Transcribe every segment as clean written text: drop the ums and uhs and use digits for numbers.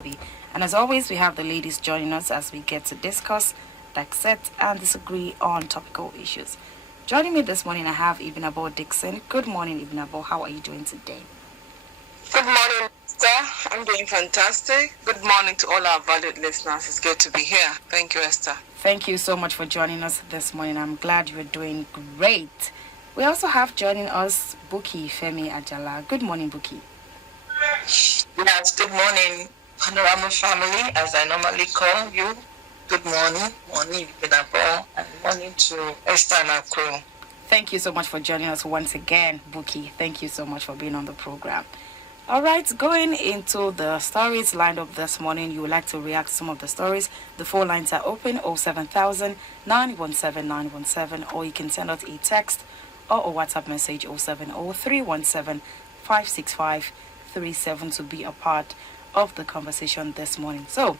And as always, we have the ladies joining us as we get to discuss, dissect, and disagree on topical issues. Joining me this morning, I have Ibn Abo Dixon. Good morning, Ibn Abo. How are you doing today? Good morning, Esther. I'm doing fantastic. Good morning to all our valued listeners. It's good to be here. Thank you, Esther. Thank you so much for joining us this morning. I'm glad you're doing great. We also have joining us Buki Femi Ajala. Good morning, Buki. Yes, good morning, Panorama family, as I normally call you. Good morning, Vidabo, and morning to Esther and our crew. Thank you so much for joining us once again, Buki. Thank you so much for being on the program. All right, going into the stories lined up this morning, you would like to react to some of the stories. The phone lines are open 07000 917 917, or you can send us a text or a WhatsApp message 070 565 37 to be a part of the conversation this morning. So,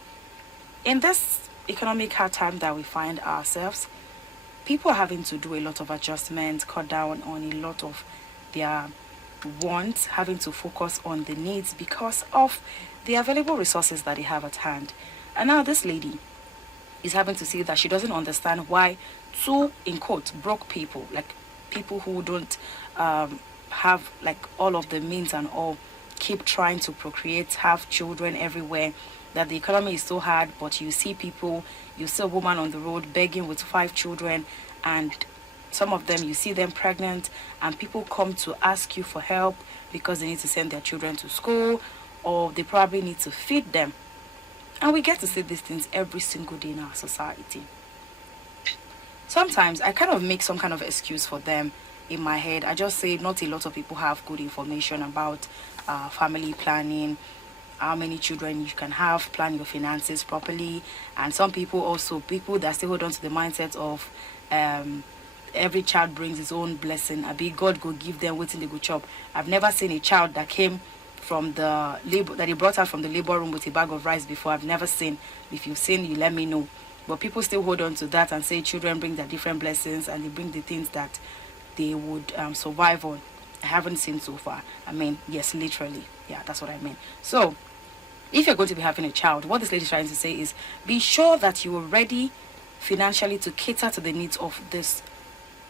in this economic hard time that we find ourselves, people are having to do a lot of adjustments, cut down on a lot of their wants, having to focus on the needs because of the available resources that they have at hand. And now this lady is having to see that she doesn't understand why two, in quotes, broke people, like people who don't have like all of the means and all, keep trying to procreate, have children everywhere, that the economy is so hard, but you see people, you see a woman on the road begging with 5 children, and some of them you see them pregnant, and people come to ask you for help because they need to send their children to school, or they probably need to feed them. And we get to see these things every single day in our society. Sometimes I kind of make some kind of excuse for them in my head. I just say not a lot of people have good information about family planning, how many children you can have, plan your finances properly. And some people also, people that still hold on to the mindset of every child brings his own blessing. I be God go give them waiting they go chop. I've never seen a child that came from the labor that he brought out from the labor room with a bag of rice before. I've never seen. If you've seen, you let me know. But people still hold on to that and say children bring their different blessings and they bring the things that they would survive on. I haven't seen so far. I mean, yes, literally. Yeah, that's what I mean. So, if you're going to be having a child, what this lady is trying to say is be sure that you are ready financially to cater to the needs of this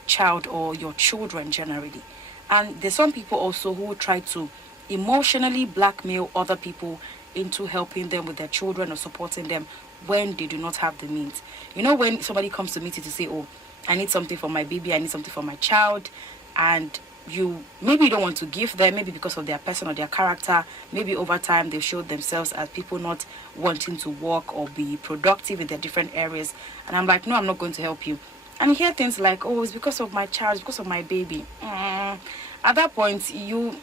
child or your children generally. And there's some people also who try to emotionally blackmail other people into helping them with their children or supporting them when they do not have the means. You know, when somebody comes to meet you to say, oh, I need something for my baby, I need something for my child, and you maybe don't want to give them, maybe because of their person or their character, maybe over time they've showed themselves as people not wanting to work or be productive in their different areas. And I'm like, no, I'm not going to help you. And you hear things like, oh, it's because of my child, it's because of my baby. At that point, you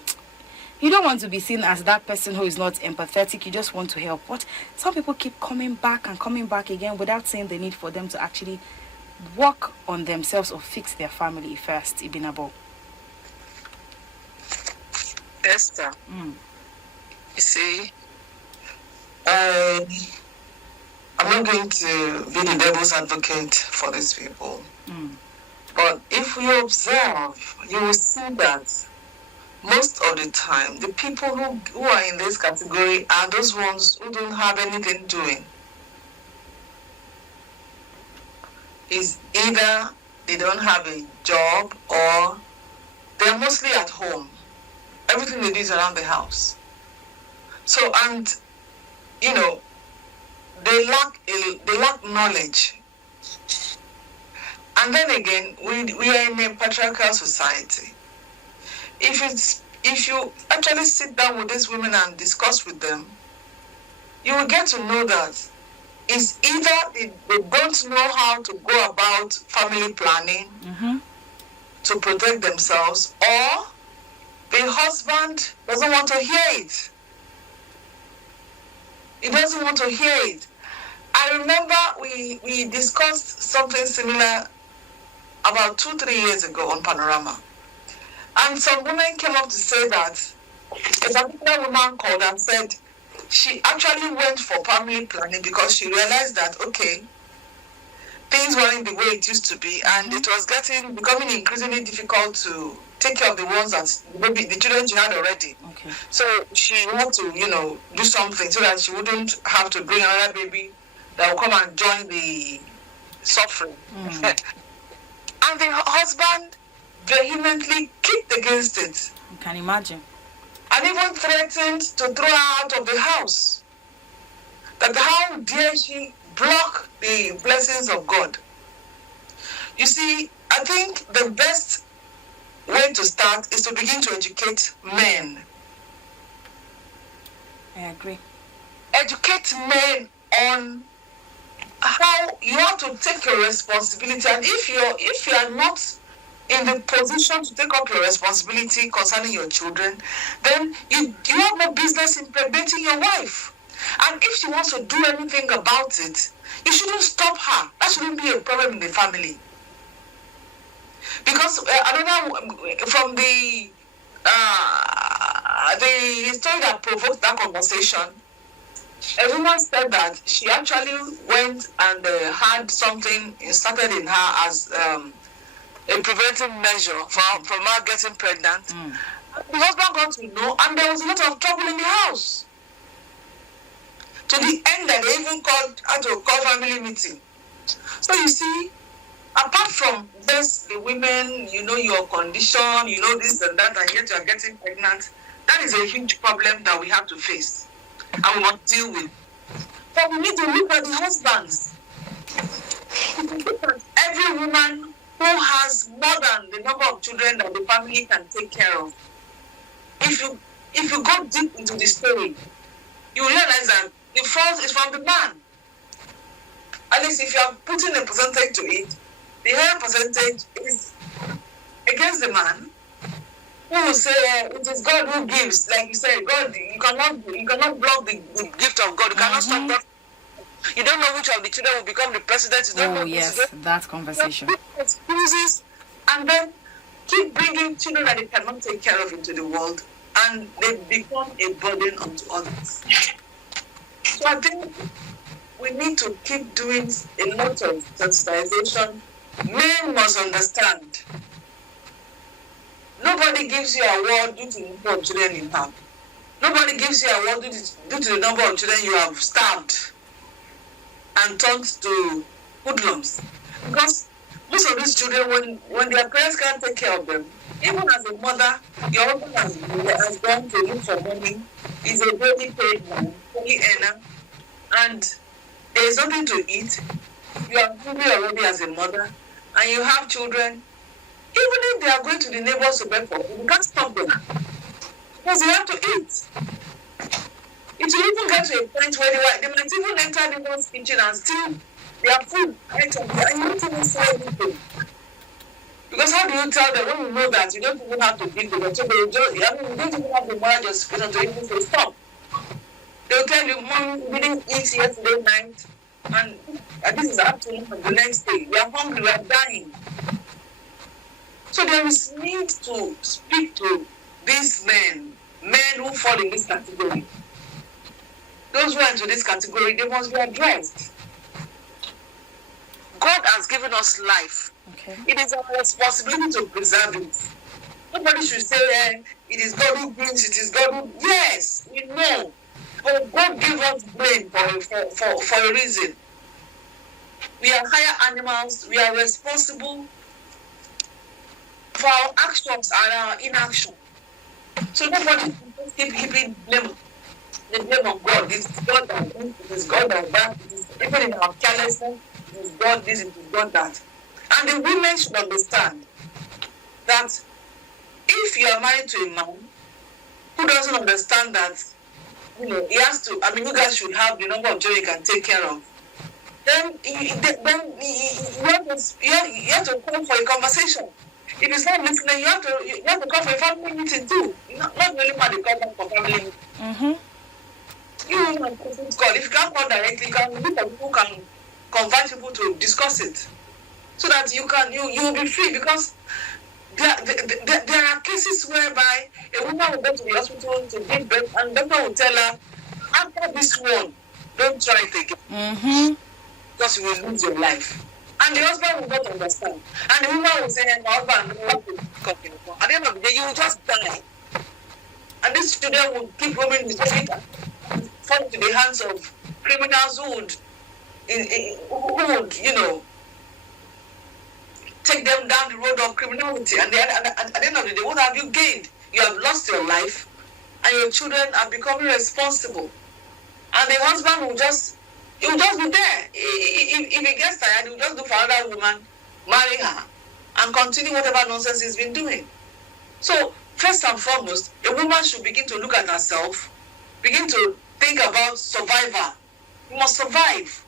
don't want to be seen as that person who is not empathetic. You just want to help. But some people keep coming back and coming back again without seeing the need for them to actually work on themselves or fix their family first, Ibn Abo. Esther, you see, I'm not going to be the devil's advocate for these people. But if you observe, you will see that most of the time, the people who are in this category are those ones who don't have anything doing. Is either they don't have a job or they're mostly at home. Everything they do is around the house. So, and, you know, they lack knowledge. And then again, we are in a patriarchal society. If you actually sit down with these women and discuss with them, you will get to know that it's either they don't know how to go about family planning to protect themselves, or the husband doesn't want to hear it. He doesn't want to hear it. I remember we discussed something similar about 2-3 years ago on Panorama. And some women came up to say that a particular woman called and said she actually went for family planning because she realized that, okay, things weren't the way it used to be, and it was becoming increasingly difficult to take care of the ones that maybe the children she had already. Okay. So she had to, do something so that she wouldn't have to bring another baby that will come and join the suffering. And the husband vehemently kicked against it. You can imagine. And even threatened to throw her out of the house. That how dare she block the blessings of God. You see, I think the best way to start is to begin to educate men. I agree. Educate men on how you have to take your responsibility, and if you are not in the position to take up your responsibility concerning your children, then you have no business impregnating your wife. And if she wants to do anything about it, you shouldn't stop her. That shouldn't be a problem in the family. Because from the story that provoked that conversation, a woman said that she actually went and had something started in her as a preventive measure from her getting pregnant. The husband got to know, and there was a lot of trouble in the house. To the end that they even had to call family meeting. So you see, apart from this, the women, your condition, this and that, and yet you are getting pregnant, that is a huge problem that we have to face and we must deal with. But we need to look at the husbands. Look at every woman who has more than the number of children that the family can take care of. If you go deep into the story, you will realize that the fault is from the man. At least if you are putting a percentage to it, the higher percentage is against the man, who will say it is God who gives. Like you said, God, you cannot block the gift of God. You cannot stop God. You don't know which of the children will become the president. You don't know yes, that conversation. Excuses, and then keep bringing children that they cannot take care of into the world, and they become a burden unto others. So I think we need to keep doing a lot of sensitization. Men must understand. Nobody gives you an award due to the number of children you have. Nobody gives you an award due to the number of children you have starved and turned to hoodlums. Because most of these children, when their parents can't take care of them, even as a mother, your husband has gone to look for money, is a daily paid man, daily earner, and there is nothing to eat. You are hungry already as a mother, and you have children. Even if they are going to the neighbors to beg for food, you can't stop them. Because they have to eat. It will even get to a point where they might even enter the one's kitchen and steal their food items, and you don't even say anything. Because how do you tell them when you know that you don't even have to give them? So you don't even have the moral justification to even say stop. They'll tell you, Mom, we didn't eat yesterday night, and this is afternoon of the next day. We are hungry, we are dying. So there is need to speak to these men who fall in this category. Those who are into this category, they must be addressed. God has given us life. Okay. It is our responsibility to preserve it. Nobody should say, it is God who gives, it is God who... Yes, we know. But God gave us brain for a reason. We are higher animals. We are responsible for our actions and our inaction. So nobody keep keeping the blame of God. This is God that this, it is God that that, it is even in our carelessness, it is God this, it is God that. And the women should understand that if you are married to a man who doesn't understand that, he has to, you guys should have the number of children you can take care of, then you have to come for a conversation. If it's not listening, you have to come for a family meeting too. Not really for the call for family meeting. Mm-hmm. You can call. If you can't call directly, you can look at people who can convert people to discuss it, so that you will be free. Because there are cases whereby a woman will go to the hospital to give birth, and the doctor will tell her, after this one, don't try it again. Mm-hmm. Because you will lose your life. And the husband will not understand. And the woman will say, my husband, no, at the end of the day, you will just die. And these children will keep roaming the street and fall into the hands of criminals who would, take them down the road of criminality. And at the end of the day, what have you gained? You have lost your life, and your children are becoming responsible. And the husband will just be there. If he gets tired, he will just look for another woman, marry her, and continue whatever nonsense he's been doing. So, first and foremost, a woman should begin to look at herself, begin to think about survival. You must survive.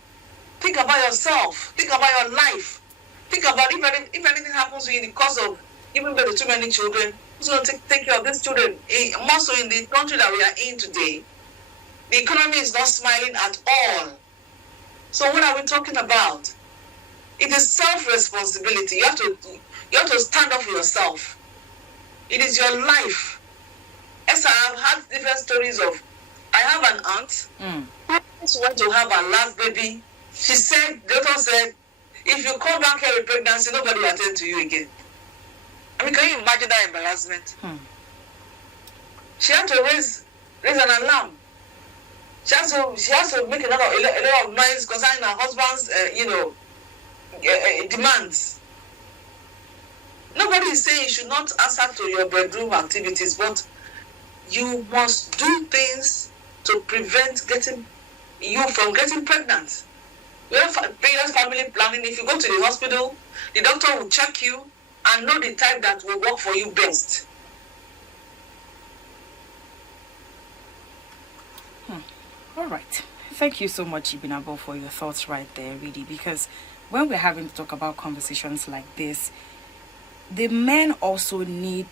Think about yourself. Think about your life. Think about if anything happens to you in the course of giving birth to too many children, who's going to take care of these children? More so in the country that we are in today, the economy is not smiling at all. So what are we talking about? It is self-responsibility. You have to stand up for yourself. It is your life. Yes, I have had different stories of. I have an aunt who went to have her last baby. She said, the doctor said, if you come back here with pregnancy, nobody will attend to you again. I mean, can you imagine that embarrassment? She had to raise an alarm. She has to make a lot of noise concerning her husband's, demands. Nobody is saying you should not answer to your bedroom activities, but you must do things to prevent you from getting pregnant. We have parents family planning. If you go to the hospital, the doctor will check you and know the type that will work for you best. All right. Thank you so much, Ibinabo, for your thoughts right there, really, because when we're having to talk about conversations like this, the men also need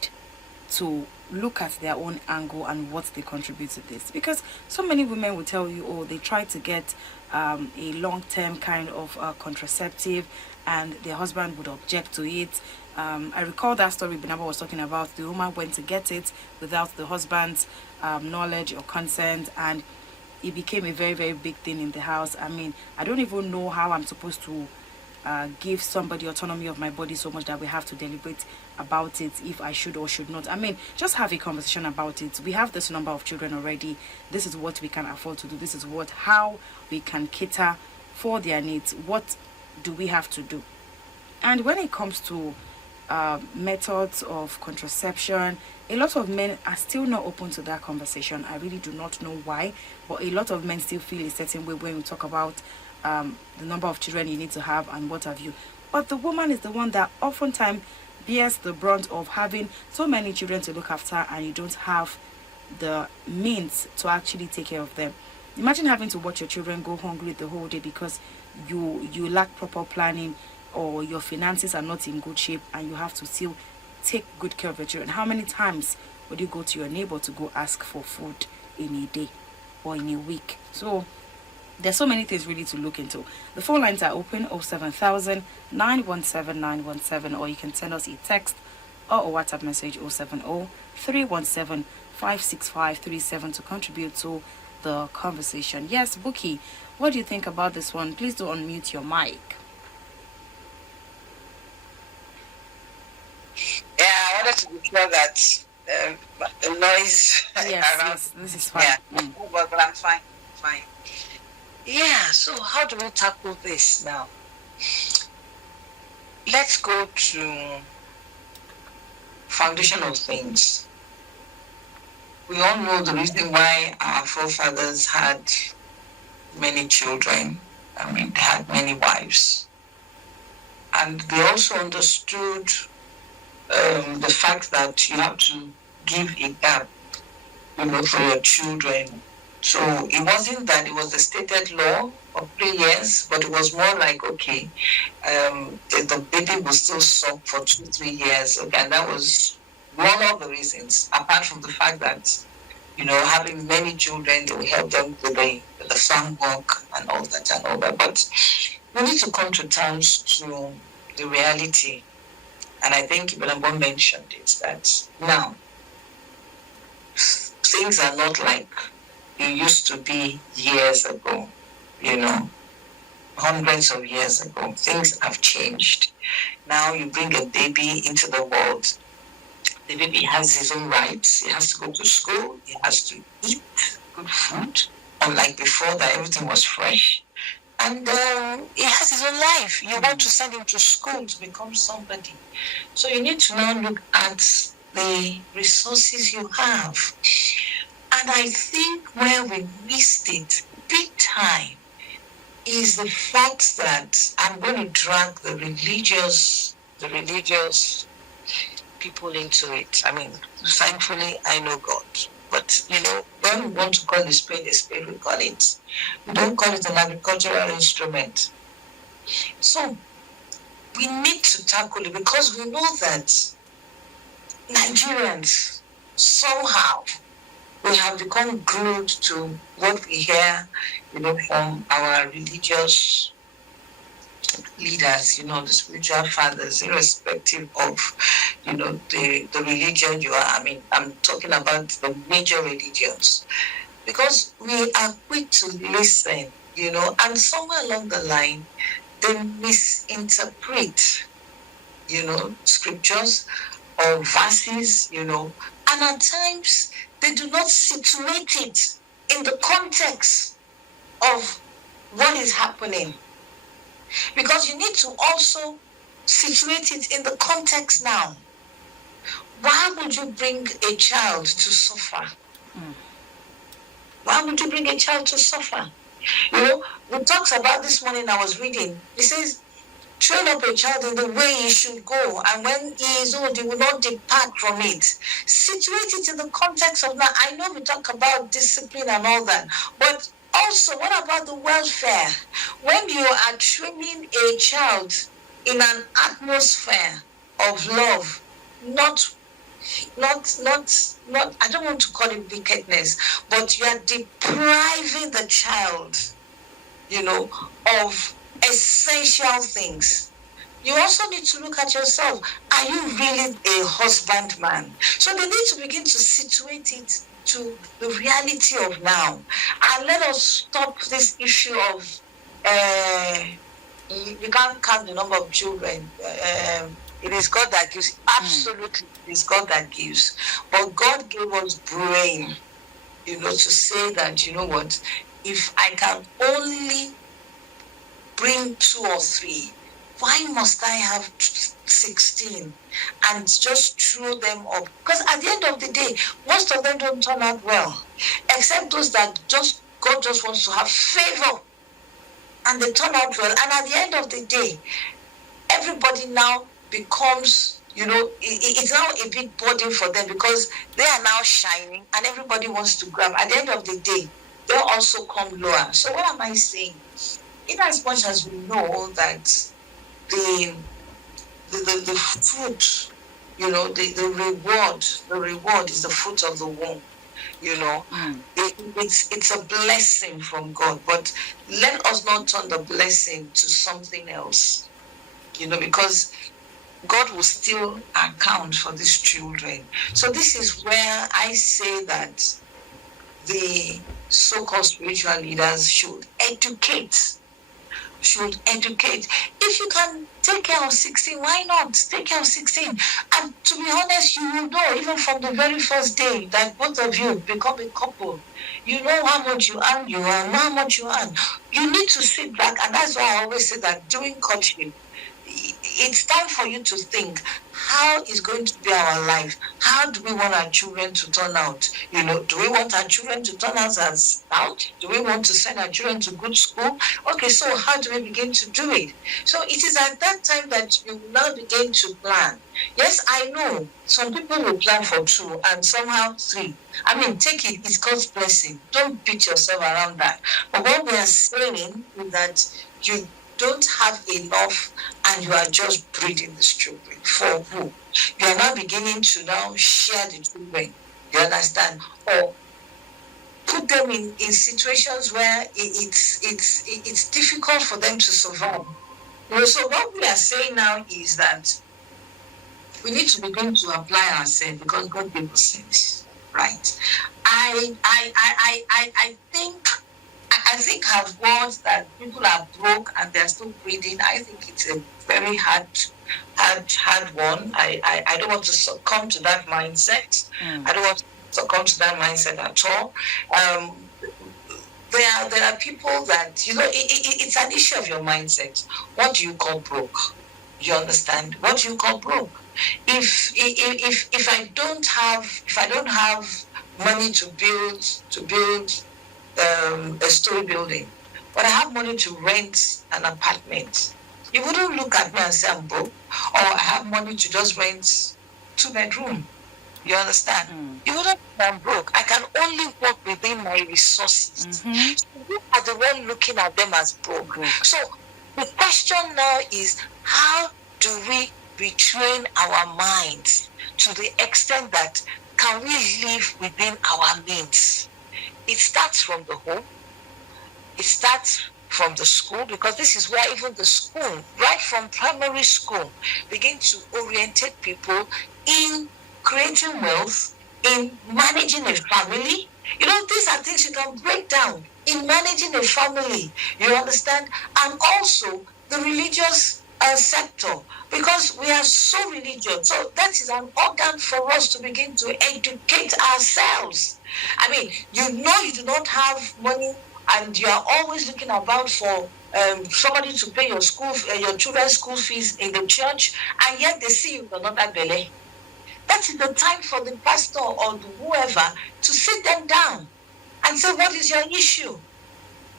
to look at their own angle and what they contribute to this, because so many women will tell you, oh, they try to get a long-term kind of contraceptive and their husband would object to it. I recall that story Binaba was talking about. The woman went to get it without the husband's knowledge or consent, and it became a very, very big thing in the house. I mean, I don't even know how I'm supposed to give somebody autonomy of my body so much that we have to deliberate about it, if I should or should not. I mean, just have a conversation about it. We have this number of children already. This is what we can afford to do. This is how we can cater for their needs. What do we have to do? And when it comes to methods of contraception, a lot of men are still not open to that conversation. I really do not know why, but a lot of men still feel a certain way when we talk about the number of children you need to have and what have you. But the woman is the one that oftentimes bears the brunt of having so many children to look after, and you don't have the means to actually take care of them. Imagine having to watch your children go hungry the whole day because you lack proper planning, or your finances are not in good shape, and you have to still take good care of your children. How many times would you go to your neighbor to go ask for food in a day or in a week? So there's so many things really to look into. The phone lines are open: 07000 917 917, or you can send us a text or a WhatsApp message: 070 317 56537 to contribute to the conversation. Yes, Buki, what do you think about this one? Please do unmute your mic. Yeah, I wanted to be sure that the noise Yes, around. yes, this is fine. Yeah, but I'm fine. Fine. Yeah, so how do we tackle this now? Let's go to foundation of things. We all know the reason why our forefathers had many children. I mean, they had many wives. And they also understood the fact that you have to give a gap, for your children. So it wasn't that it was a stated law of 3 years, but it was more like, okay, the baby will still suck for 2-3 years. Okay, and that was one of the reasons, apart from the fact that, having many children, they will help them with the farm work and all that. But we need to come to terms to the reality. And I think Ibenabo mentioned it, that now things are not like it used to be years ago, hundreds of years ago. Things have changed. Now you bring a baby into the world. The baby has his own rights. He has to go to school. He has to eat good food. Unlike before, that everything was fresh. And he has his own life. You want to send him to school to become somebody. So you need to now look at the resources you have. And I think where we missed it big time is the fact that I'm going to drag the religious people into it. I mean, thankfully, I know God. But, when we want to call a spade, we call it. We don't call it an agricultural instrument. So, we need to tackle it because we know that Nigerians, somehow, we have become glued to what we hear, from our religious leaders, the spiritual fathers, irrespective of, the religion you are. I mean, I'm talking about the major religions. Because we are quick to listen, and somewhere along the line, they misinterpret, scriptures or verses, and at times they do not situate it in the context of what is happening. Because you need to also situate it in the context now. Why would you bring a child to suffer? Why would you bring a child to suffer? We talked about this morning I was reading. It says, train up a child in the way he should go, and when he is old, he will not depart from it. Situate it in the context of that. I know we talk about discipline and all that, but also, what about the welfare? When you are training a child in an atmosphere of love, not, I don't want to call it wickedness, but you are depriving the child, of essential things. You also need to look at yourself. Are you really a husbandman? So they need to begin to situate it to the reality of now. And let us stop this issue of you can't count the number of children. It is God that gives. Absolutely, it is God that gives. But God gave us brain, to say that, what, if I can only bring 2 or 3, why must I have 16 and just throw them up? Because at the end of the day, most of them don't turn out well, except those that God just wants to have favor, and they turn out well. And at the end of the day, everybody now becomes, it's now a big burden for them because they are now shining and everybody wants to grab. At the end of the day, they'll also come lower. So what am I saying? In as much as we know that the fruit, the reward is the fruit of the womb. It's a blessing from God, but let us not turn the blessing to something else, because God will still account for these children. So this is where I say that the so-called spiritual leaders should educate. If you can take care of 16, why not take care of 16? And to be honest, you will know even from the very first day that both of you become a couple. You know how much you earn, know how much you earn. You need to sit back, and that's why I always say that during courtship, it's time for you to think, how is going to be our life? How do we want our children to turn out? Do we want our children to turn out as stout? Do we want to send our children to good school? Okay, so how do we begin to do it? So it is at that time that you will now begin to plan. Yes, I know some people will plan for 2 and somehow 3. I mean, take it, it's God's blessing. Don't beat yourself around that. But what we are saying is that you don't have enough and you are just breeding these children. For who? You are now beginning to now share the children. You understand? Or put them in situations where it's difficult for them to survive. So what we are saying now is that we need to begin to apply ourselves because God gave us sense, right? I think I think her words that people are broke and they're still breathing, I think it's a very hard one. I don't want to succumb to that mindset. I don't want to succumb to that mindset at all. There are people that, it's an issue of your mindset. What do you call broke? You understand? What do you call broke? If I don't have money to build a story building, but I have money to rent an apartment, you wouldn't look at me and say I'm broke, or I have money to just rent 2 bedroom. You understand? You wouldn't say I'm broke. I can only work within my resources. So you are the one looking at them as broke. So the question now is, how do we retrain our minds to the extent that can we live within our means? It starts from the home. It starts from the school, because this is where even the school, right from primary school, begin to orientate people in creating wealth, in managing a family. These are things you can break down in managing a family. You understand? And also the religious sector, because we are so religious. So that is an organ for us to begin to educate ourselves. I mean, you do not have money, and you are always looking about for somebody to pay your children's school fees in the church, and yet they see you another belly. That is the time for the pastor or whoever to sit them down and say, what is your issue?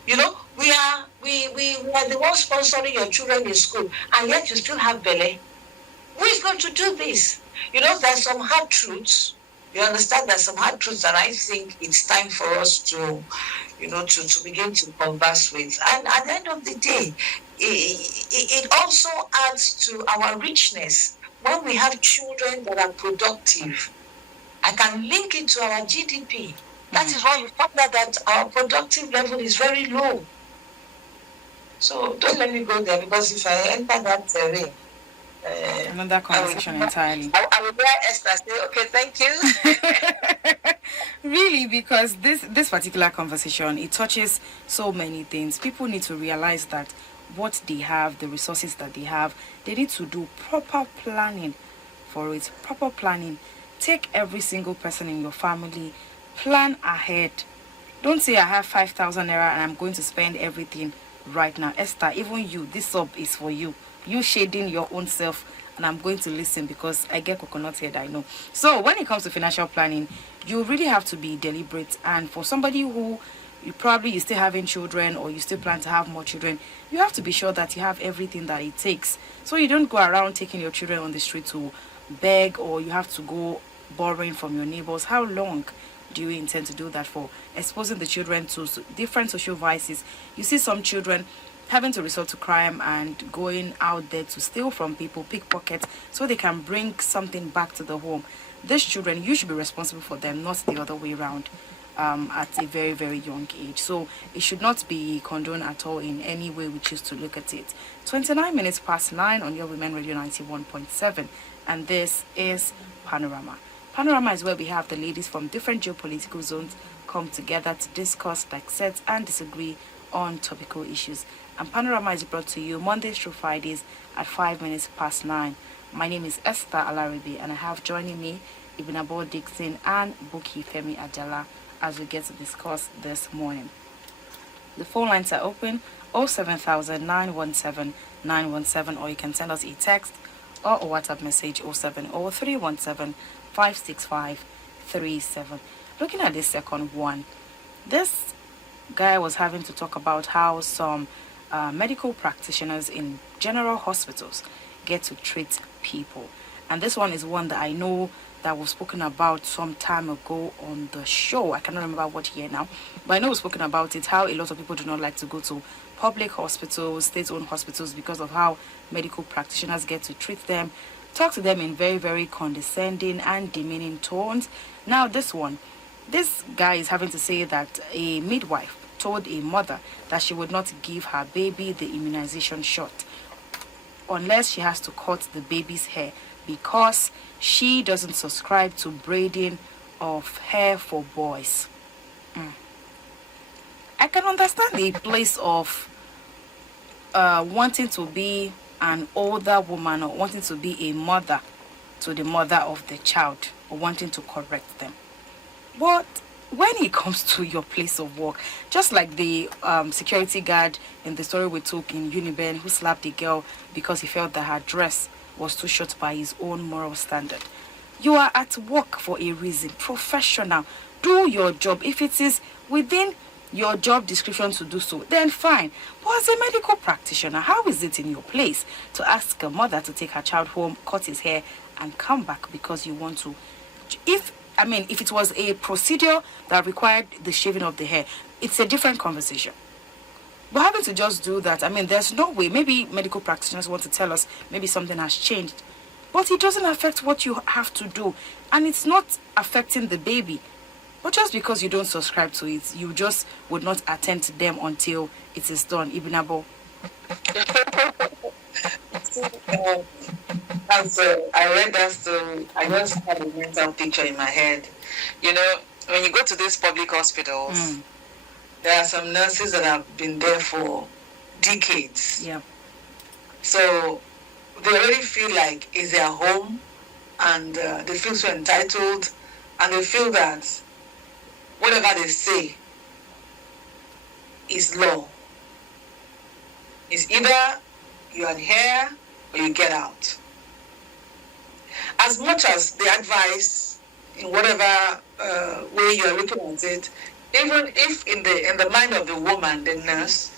We are the ones sponsoring your children in school, and yet you still have belly. Who is going to do this? There's some hard truths. You understand? There's some hard truths that I think it's time for us to, to begin to converse with. And at the end of the day, it also adds to our richness when we have children that are productive. I can link it to our GDP. That is why you find out that our productive level is very low. So don't let me go there, because if I enter that way, another conversation entirely. I will hear Esther say, okay, thank you. Really, because this particular conversation, it touches so many things. People need to realize that what they have, the resources that they have, they need to do proper planning for it. Proper planning. Take every single person in your family, plan ahead. Don't say I have 5,000 naira and I'm going to spend everything right now. Esther, even you, this sub is for you. You shading your own self, and I'm going to listen because I get coconut head, I know. So when it comes to financial planning, you really have to be deliberate. And for somebody who you still having children, or you still plan to have more children, you have to be sure that you have everything that it takes. So you don't go around taking your children on the street to beg, or you have to go borrowing from your neighbors. How long do you intend to do that for? Exposing the children to different social vices. You see some children having to resort to crime and going out there to steal from people, pickpockets, so they can bring something back to the home. These children, you should be responsible for them, not the other way around, at a very, very young age. So it should not be condoned at all in any way we choose to look at it. 29 minutes past 9 on your Women Radio 91.7, and this is Panorama. Panorama is where we have the ladies from different geopolitical zones come together to discuss, dissect, and disagree on topical issues. And Panorama is brought to you Mondays through Fridays at 5 minutes past 9. My name is Esther Alaribi, and I have joining me Ibnabo Dixon and Buki Femi Adela as we get to discuss this morning. The phone lines are open 07000 917 917, or you can send us a text or a WhatsApp message 070 56537. Looking at this second one, this guy was having to talk about how some medical practitioners in general hospitals get to treat people. And this one is one that I know that was spoken about some time ago on the show. I cannot remember what year now, but I know we've spoken about it, how a lot of people do not like to go to public hospitals, state-owned hospitals, because of how medical practitioners get to treat them, talk to them in very, very condescending and demeaning tones. Now this guy is having to say that a midwife told a mother that she would not give her baby the immunization shot unless she has to cut the baby's hair, because she doesn't subscribe to braiding of hair for boys. I can understand the place of wanting to be an older woman or wanting to be a mother to the mother of the child or wanting to correct them. But when it comes to your place of work, just like the security guard in the story we took in Uniben who slapped the girl because he felt that her dress was too short by his own moral standard. You are at work for a reason, professional. Do your job. If it is within your job description to do so, then fine. But as a medical practitioner, how is it in your place to ask a mother to take her child home, cut his hair, and come back because you want to? If it was a procedure that required the shaving of the hair, it's a different conversation. But having to just do that, there's no way. Maybe medical practitioners want to tell us maybe something has changed. But it doesn't affect what you have to do. And it's not affecting the baby. But just because you don't subscribe to it, you just would not attend to them until it is done. Ibinabo. As I read that story, I just had a mental picture in my head. You know, when you go to these public hospitals, there are some nurses that have been there for decades. Yeah. So they already feel like it's their home, and they feel so entitled, and they feel that whatever they say is law. It's either you adhere or you get out. As much as the advice, in whatever way you are looking at it, even if in the mind of the woman, the nurse,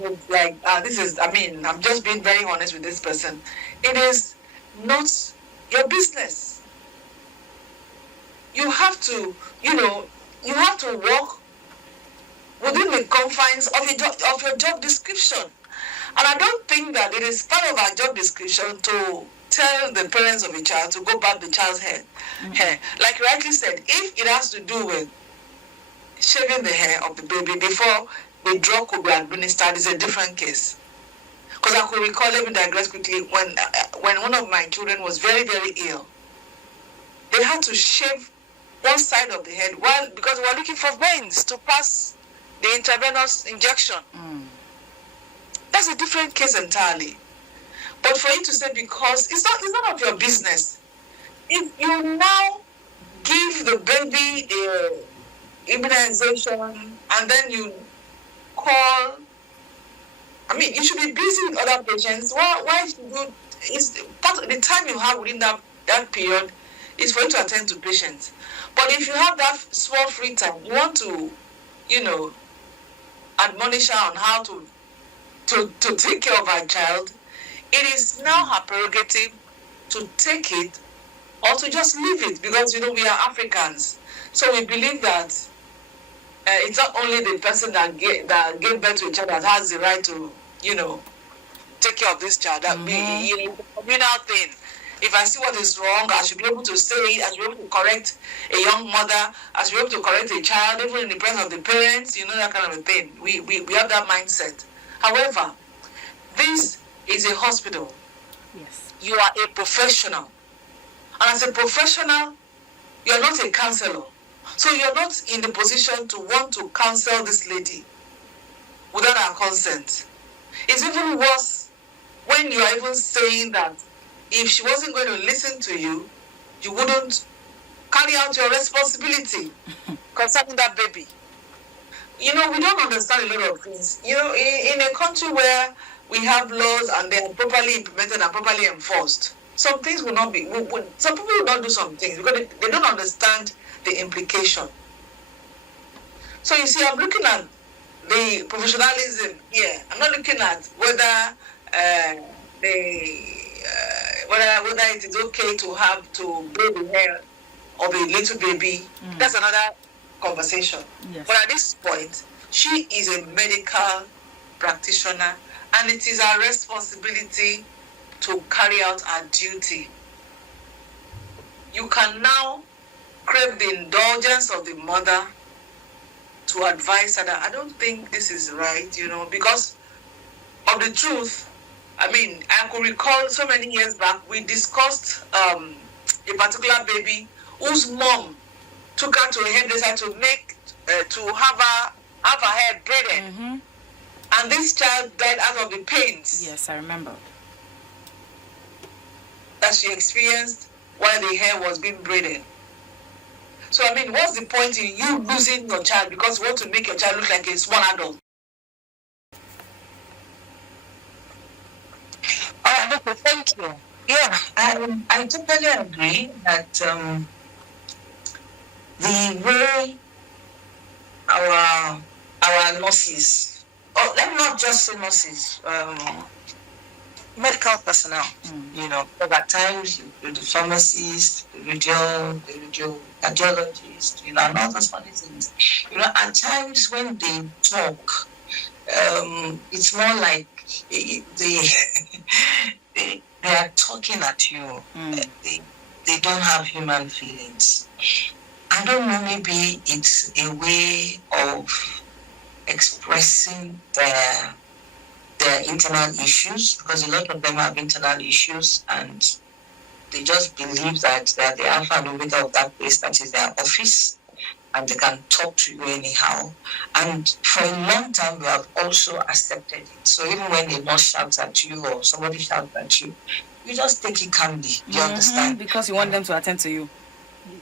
it's like I'm just being very honest with this person. It is not your business. You have to, you have to work within the confines of your job description. And I don't think that it is part of our job description to tell the parents of a child to go back the child's hair. Like you rightly said, if it has to do with shaving the hair of the baby before the drug could be administered, is a different case. Because I could recall, let me digress quickly, when one of my children was very, very ill, they had to shave one side of the head because we were looking for veins to pass the intravenous injection. That's a different case entirely. But for you to say, because it's not of your business, if you now give the baby the immunization and then you call, you should be busy with other patients. Why should you? It's part of the time you have within that period is for you to attend to patients. But if you have that small free time, you want to, admonish her on how to take care of her child, it is now her prerogative to take it or to just leave it, because we are Africans, so we believe that it's not only the person that gave birth to a child that has the right to take care of this child. That be a communal thing. If I see what is wrong, I should be able to say it. I should be able to correct a young mother. I should be able to correct a child, even in the presence of the parents. That kind of a thing. We have that mindset. However, this is a hospital. Yes. You are a professional. And as a professional, you are not a counselor. So you are not in the position to want to counsel this lady without her consent. It's even worse when you are even saying that if she wasn't going to listen to you, you wouldn't carry out your responsibility concerning that baby. We don't understand a lot of things. In a country where we have laws and they are properly implemented and properly enforced, some things will not be, some people will not do some things because they don't understand the implication. So you see, I'm looking at the professionalism here. I'm not looking at whether whether it is okay to have to braid the hair of a little baby. That's another conversation. Yes. But at this point, she is a medical practitioner, and it is our responsibility to carry out our duty. You can now crave the indulgence of the mother to advise her that I don't think this is right, because of the truth. I could recall so many years back, we discussed a particular baby whose mom took her to a hairdresser to have her have her hair braided. And this child died out of the pains. Yes, I remember. That she experienced while the hair was being braided. So, I mean, what's the point in you losing your child because you want to make your child look like a small adult? Oh, okay, thank you. Yeah, I totally agree that the way our nurses, or let me not just say nurses, medical personnel, you know, because at times the pharmacists, the cardiologists, you know, and all those funny things, you know, at times when they talk, it's more like they are talking at you. They don't have human feelings. I don't know, maybe it's a way of expressing their internal issues, because a lot of them have internal issues and they just believe that they are the alpha and omega of that place, that is their office, and they can talk to you anyhow. And for a long time, we have also accepted it. So even when a nurse shouts at you or somebody shouts at you, you just take it calmly. You understand? Because you want them to attend to you.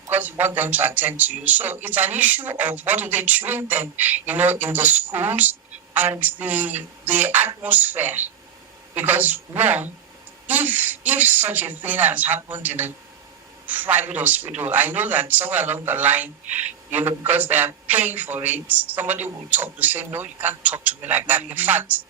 Because you want them to attend to you. So it's an issue of what do they train them, you know, in the schools, and the atmosphere. Because one, if such a thing has happened in a private hospital, I know that somewhere along the line, you know, because they are paying for it, somebody will talk to say, no, you can't talk to me like that. In fact,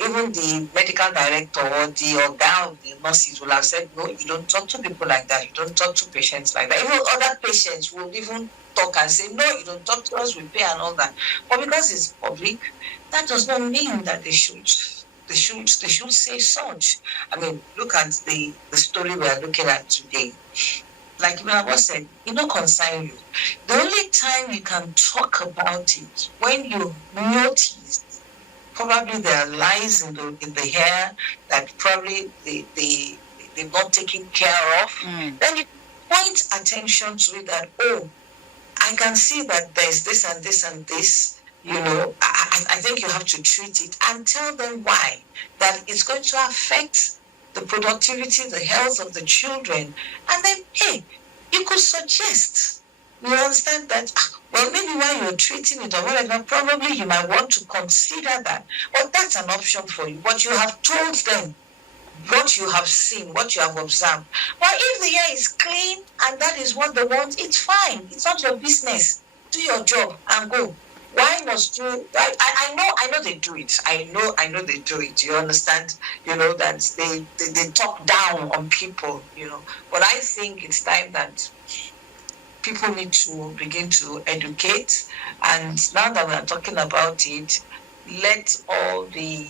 even the medical director or the organ of the nurses will have said, no, you don't talk to people like that. You don't talk to patients like that. Even other patients will even talk and say, no, you don't talk to us, we pay and all that. But because it's public, that does not mean that they should say such. I mean, look at the story we are looking at today. Like Ibn said, it don't concern you. The only time you can talk about it when you notice probably there are lies in the hair that probably they've not taken care of. Then you point attention to it that, oh, I can see that there's this and this and this. You know, I think you have to treat it and tell them why. That it's going to affect the productivity, the health of the children. And then, hey, you could suggest. You understand that, well, maybe while you're treating it or whatever, probably you might want to consider that. But that's an option for you. But you have told them what you have seen, what you have observed. But if the hair is clean and that is what they want, it's fine. It's not your business. Do your job and go. Why must you? I know they do it. I know they do it. You understand? You know that they talk down on people. You know, but I think it's time that people need to begin to educate. And now that we are talking about it, let all the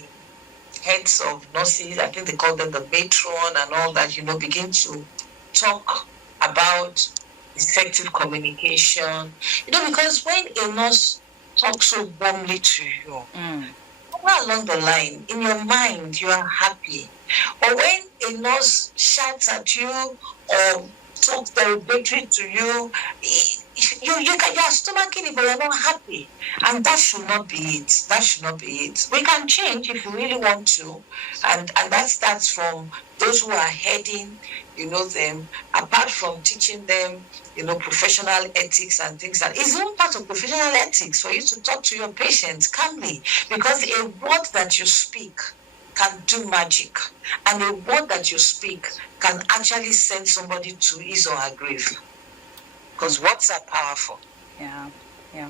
heads of nurses, I think they call them the matron and all that, you know, begin to talk about effective communication. You know, because when a nurse talks so warmly to you, somewhere along the line, in your mind, you are happy. But when a nurse shouts at you or talks derogatory to you, you are stomaching it, but you're not happy. And that should not be it. That should not be it. We can change if we really want to. And that starts from those who are heading, you know, them, apart from teaching them, you know, professional ethics and things. And it's even part of professional ethics for you to talk to your patients calmly. Because a word that you speak can do magic. And a word that you speak can actually send somebody to his or her grave. Because words are powerful. Yeah.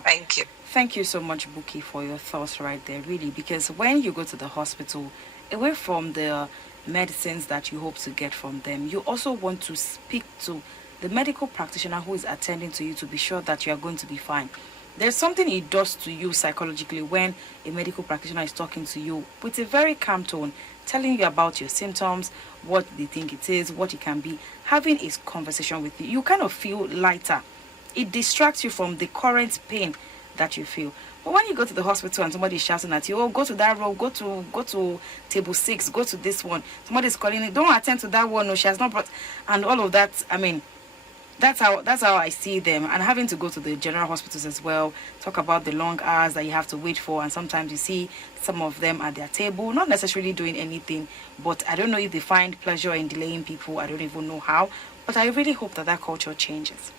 Thank you. Thank you so much, Buki, for your thoughts right there, really. Because when you go to the hospital, away from the medicines that you hope to get from them, you also want to speak to the medical practitioner who is attending to you to be sure that you are going to be fine. There's something it does to you psychologically when a medical practitioner is talking to you with a very calm tone, telling you about your symptoms, what they think it is, what it can be, having a conversation with you. You kind of feel lighter. It distracts you from the current pain that you feel. But when you go to the hospital and somebody is shouting at you, oh, go to that room, go to table 6, go to this one. Somebody's calling it, don't attend to that one, no, she has not brought, and all of that. I mean, that's how I see them. And having to go to the general hospitals as well, talk about the long hours that you have to wait for, and sometimes you see some of them at their table, not necessarily doing anything, but I don't know if they find pleasure in delaying people. I don't even know how, but I really hope that that culture changes.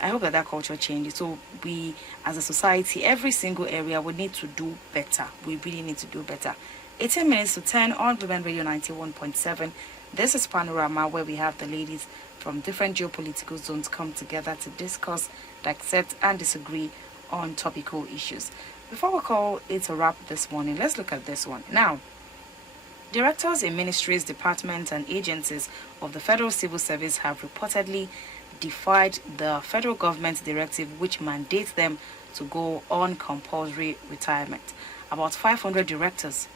I hope that that culture changes. So we, as a society, every single area, we need to do better. We really need to do better. 18 minutes to 10 on Women Radio 91.7. This is Panorama, where we have the ladies from different geopolitical zones come together to discuss, dissect, and disagree on topical issues. Before we call it a wrap this morning, let's look at this one. Now, directors in ministries, departments, and agencies of the Federal Civil Service have reportedly defied the federal government's directive which mandates them to go on compulsory retirement. About 500 directors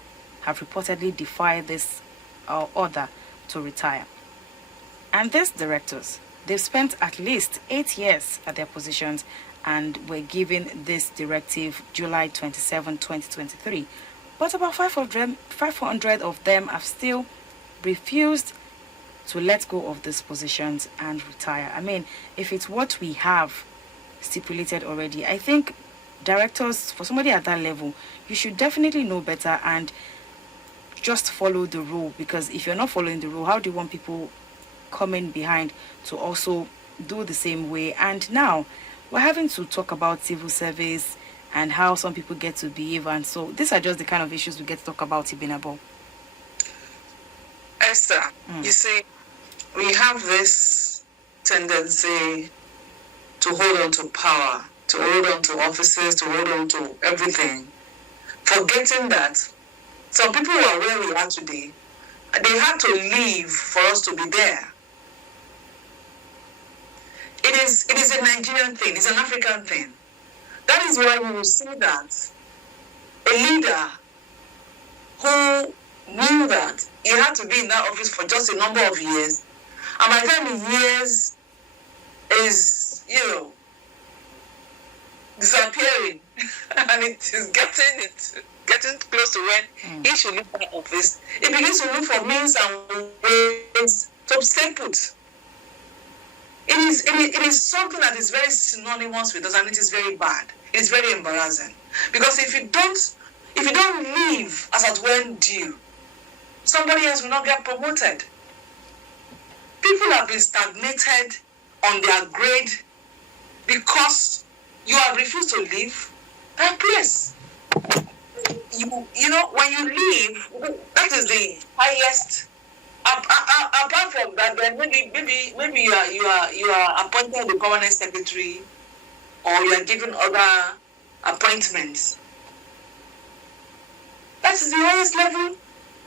have reportedly defied this order to retire. And these directors, they've spent at least 8 years at their positions and were given this directive July 27, 2023. But about 500 of them have still refused to let go of these positions and retire. I mean, if it's what we have stipulated already, I think directors, for somebody at that level, you should definitely know better and just follow the rule. Because if you're not following the rule, how do you want people coming behind to also do the same way? And now we're having to talk about civil service and how some people get to behave, and so these are just the kind of issues we get to talk about, Ibinabo. Esther, you see, we have this tendency to hold on to power, to hold on to offices, to hold on to everything, forgetting that some people who are where we are today, they had to leave for us to be there. It is a Nigerian thing, it's an African thing. That is why you will see that a leader who knew that he had to be in that office for just a number of years, and by the time the years is, disappearing, and it is getting close to when he should leave that office, he begins to look for means and ways to stay put. It is something that is very synonymous with us, and it is very bad. It is very embarrassing. Because if you don't leave as at when due, somebody else will not get promoted. People have been stagnated on their grade because you have refused to leave that place. When you leave, that is the highest. Apart from that, then maybe you are appointed the permanent secretary, or you are given other appointments. That is the highest level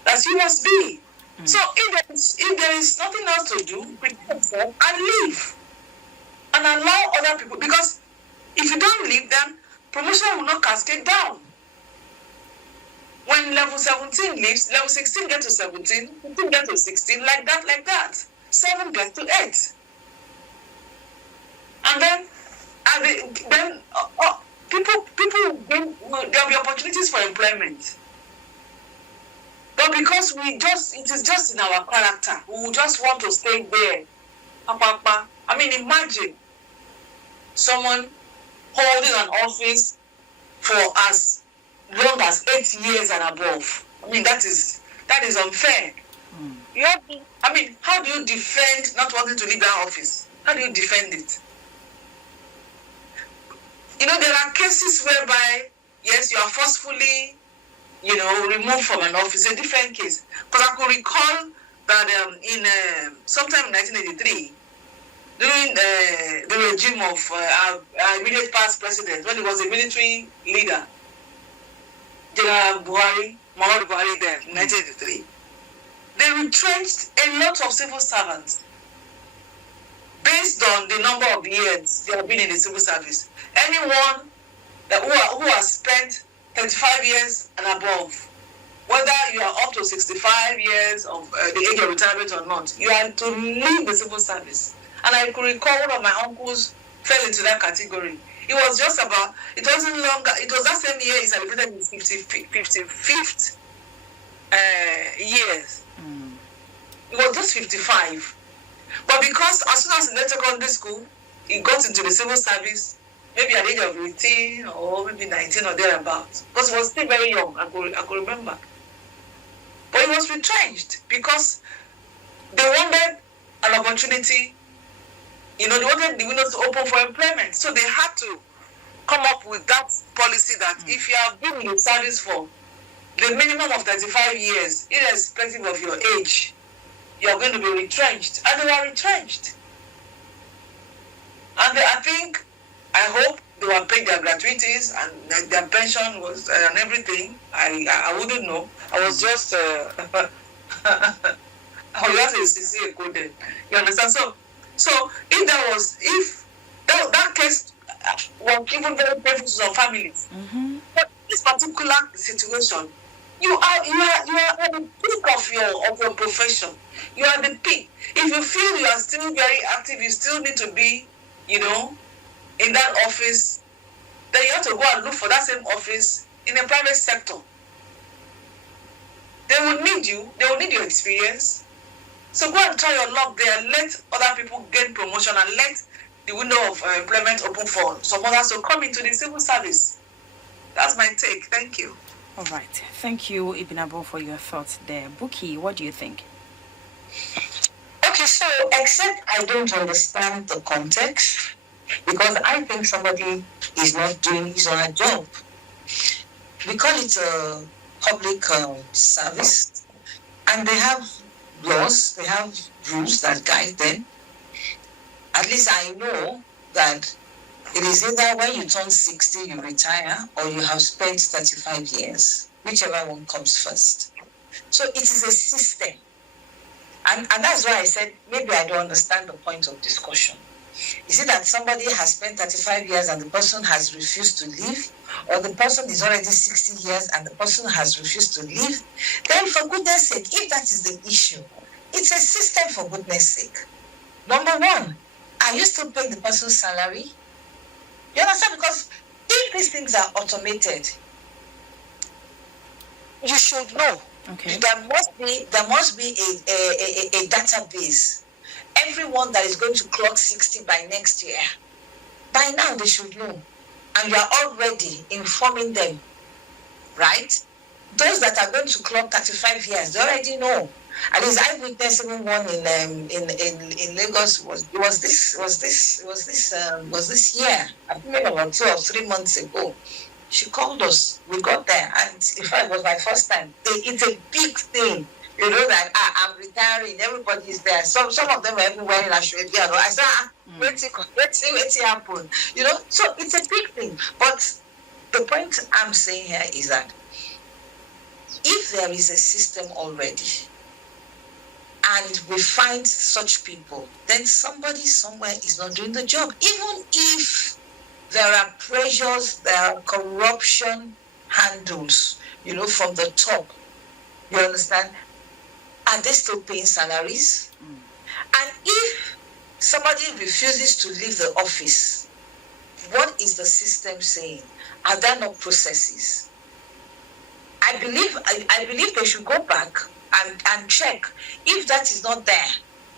that you must be. So if there is nothing else to do, prepare yourself and leave, and allow other people. Because if you don't leave them, promotion will not cascade down. When level 17 leaves, level 16 gets to 17, 15 gets to 16, like that. 7 gets to 8. And then people there'll be opportunities for employment. But because it is just in our character, we will just want to stay there. I mean, imagine someone holding an office for as long as 8 years and above. I mean, that is unfair. How do you defend not wanting to leave that office? How do you defend it? There are cases whereby, yes, you are forcefully, removed from an office. A different case. Because I could recall that in sometime in 1983, during the regime of our immediate past president, when he was a military leader, General Buhari, Muhammadu Buhari then, in 1983, they retrenched a lot of civil servants based on the number of years they have been in the civil service. Anyone who has spent 35 years and above, whether you are up to 65 years of the age of retirement or not, you are to leave the civil service. And I could recall one of my uncles fell into that category. It was it wasn't longer, it was that same year he celebrated his 55th years. It was just 55. But because as soon as he left secondary school, he got into the civil service, maybe at the age of 18 or maybe 19 or thereabouts. Because he was still very young, I could remember. But he was retrenched because they wanted an opportunity, they wanted the windows to open for employment. So they had to come up with that policy that if you have been in the service for the minimum of 35 years, irrespective of your age, you're going to be retrenched. And they were retrenched. And I hope they were paid their gratuities and their pension was and everything. I wouldn't know. I was just I was just a sincere coded. You understand? So if that case was even very painful to some families. Mm-hmm. But this particular situation, you are at the peak of your profession. You are at the peak. If you feel you are still very active, you still need to be, in that office, then you have to go and look for that same office in the private sector. They will need you. They will need your experience. So go and try your luck there. Let other people gain promotion and let the window of employment open for some others to come into the civil service. That's my take. Thank you. All right. Thank you, Ibinabo, for your thoughts there. Buki, what do you think? Okay, so except I don't understand the context, because I think somebody is not doing his or her job. Because it's a public service, and they have laws, they have rules that guide them. At least I know that it is either when you turn 60, you retire, or you have spent 35 years, whichever one comes first. So it is a system. And that's why I said maybe I don't understand the point of discussion. Is it that somebody has spent 35 years and the person has refused to leave? Or the person is already 60 years and the person has refused to leave? Then for goodness sake, if that is the issue, it's a system for goodness sake. Number one, are you still paying the person's salary? You understand? Because if these things are automated, you should know. Okay. There must be a database. Everyone that is going to clock 60 by next year, by now they should know. And you are already informing them, right? Those that are going to clock 35 years, they already know. At least I witnessed even one in Lagos. Was this year? I think maybe about 2 or 3 months ago. She called us. We got there, and in fact, it was my first time. It's a big thing, that I'm retiring. Everybody is there. Some of them are even wearing a shirt. I said, let's see happen. So it's a big thing. But the point I'm saying here is that if there is a system already, and we find such people, then somebody somewhere is not doing the job. Even if there are pressures, there are corruption handles, from the top. You understand? Are they still paying salaries? And if somebody refuses to leave the office, what is the system saying? Are there no processes? I believe they should go back and check if that is not there.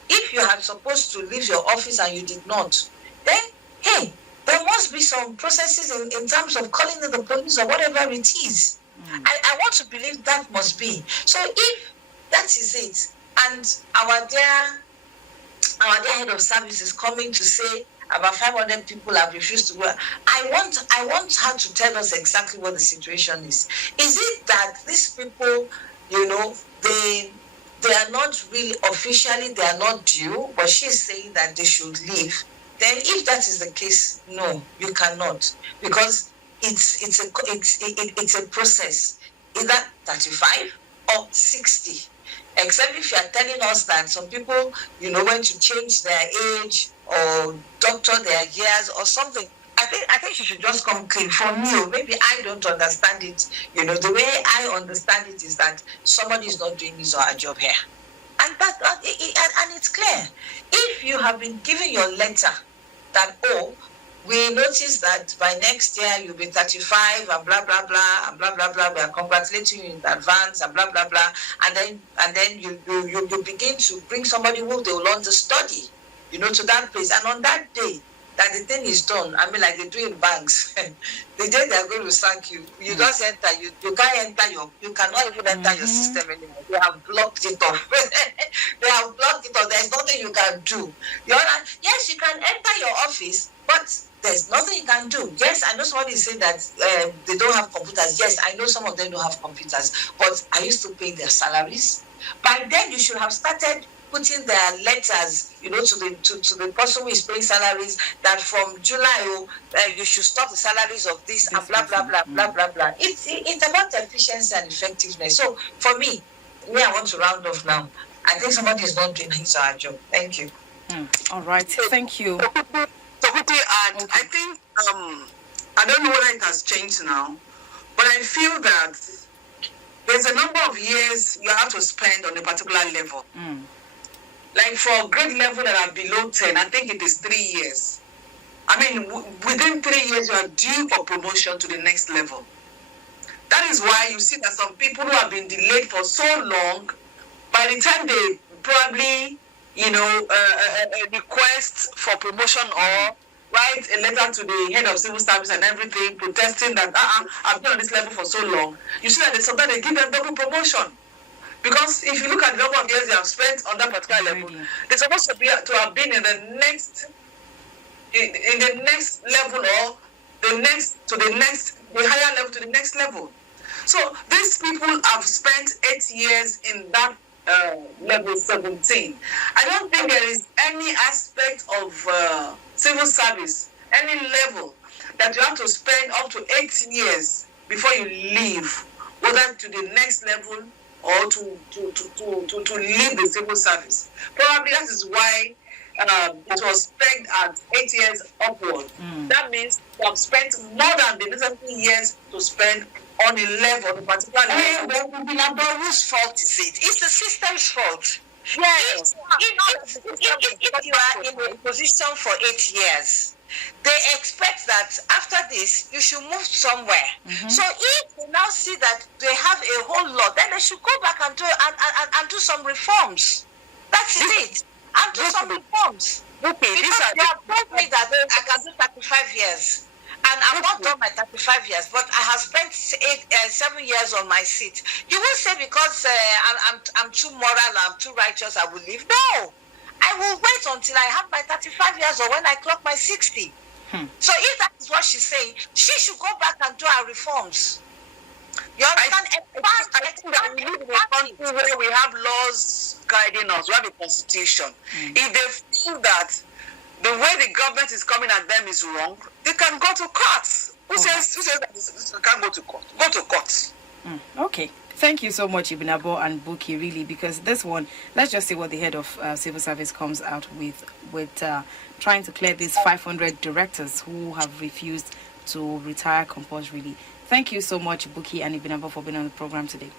If you are supposed to leave your office and you did not, then hey, there must be some processes in terms of calling in the police or whatever it is. I want to believe that must be. So if that is it, and our dear head of service is coming to say about 500 people have refused to go, I want her to tell us exactly what the situation is. Is it that these people, they are not really officially, they are not due, but she's saying that they should leave? Then if that is the case, no, you cannot, because it's a process, either 35 or 60. Except if you are telling us that some people, want to change their age or doctor their years or something. I think you should just come clean. For me, maybe I don't understand it. The way I understand it is that somebody is not doing his or her job here. And and it's clear. If you have been given your letter that, we noticed that by next year you'll be 35 and blah blah blah and blah blah blah. We are congratulating you in advance and blah blah blah. And then you begin to bring somebody who they will understudy, to that place. And on that day that the thing is done, I mean, like they do in banks, the day they are going to sack you, you just enter. You can't enter you cannot even enter your system anymore. They have blocked it off. They have blocked it off. There's nothing you can do. Yes, you can enter your office, but there's nothing you can do. Yes, I know somebody is saying that they don't have computers. Yes, I know some of them don't have computers, but are you still paying their salaries? By then, you should have started putting their letters, to the person who is paying salaries, that from July, you should stop the salaries of this and blah blah blah blah blah blah. It's about efficiency and effectiveness. So for me, I want to round off now. I think somebody is not doing his or her job. Thank you. All right, thank you. And I think I don't know whether it has changed now, but I feel that there's a number of years you have to spend on a particular level. Like for grade level that are below 10, I think it is 3 years. I mean, within 3 years, you are due for promotion to the next level. That is why you see that some people who have been delayed for so long, by the time they probably, a request for promotion or write a letter to the head of civil service and everything, protesting that, I've been on this level for so long, you see that sometimes they give them double promotion. Because if you look at the number of years they have spent on that particular level, they're supposed to have been in the next level or the higher level to the next level. So these people have spent 8 years in that level 17. I don't think there is any aspect of civil service, any level that you have to spend up to 8 years before you leave, whether to the next level or to leave the civil service. Probably that is why it was pegged at 8 years upward. That means you have spent more than the necessary years to spend on a level, on a particular level. But whose fault is it? It's the system's fault. Yes. If you are in a position for 8 years, they expect that after this you should move somewhere. So if they now see that they have a whole lot, then they should go back and do some reforms. That's it. And do some reforms. Okay, because they have told me that I can do 35 years. And I've not done my 35 years, but I have spent 7 years on my seat. You won't say because I'm too moral, I'm too righteous, I will leave. No. I will wait until I have my 35 years or when I clock my 60. So if that is what she's saying, she should go back and do her reforms. You understand? I think that we live in a country where we have laws guiding us. We have a constitution. If they feel that the way the government is coming at them is wrong, they can go to court. Who says that they can't go to court? Go to court. Okay. Thank you so much, Ibinabo and Buki, really, because this one, let's just see what the head of civil service comes out with trying to clear these 500 directors who have refused to retire compulsorily. Thank you so much, Buki and Ibinabo, for being on the program today.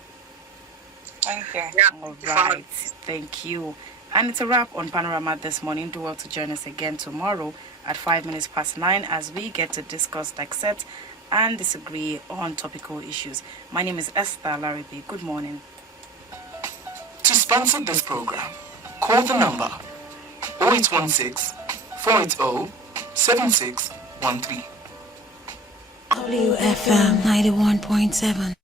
Thank you. Yeah, all right. Thank you. And it's a wrap on Panorama this morning. Do well to join us again tomorrow at 9:05 as we get to discuss, accept, and disagree on topical issues. My name is Esther Laribe. Good morning. To sponsor this program, call the number 0816 480 7613. WFM 91.7.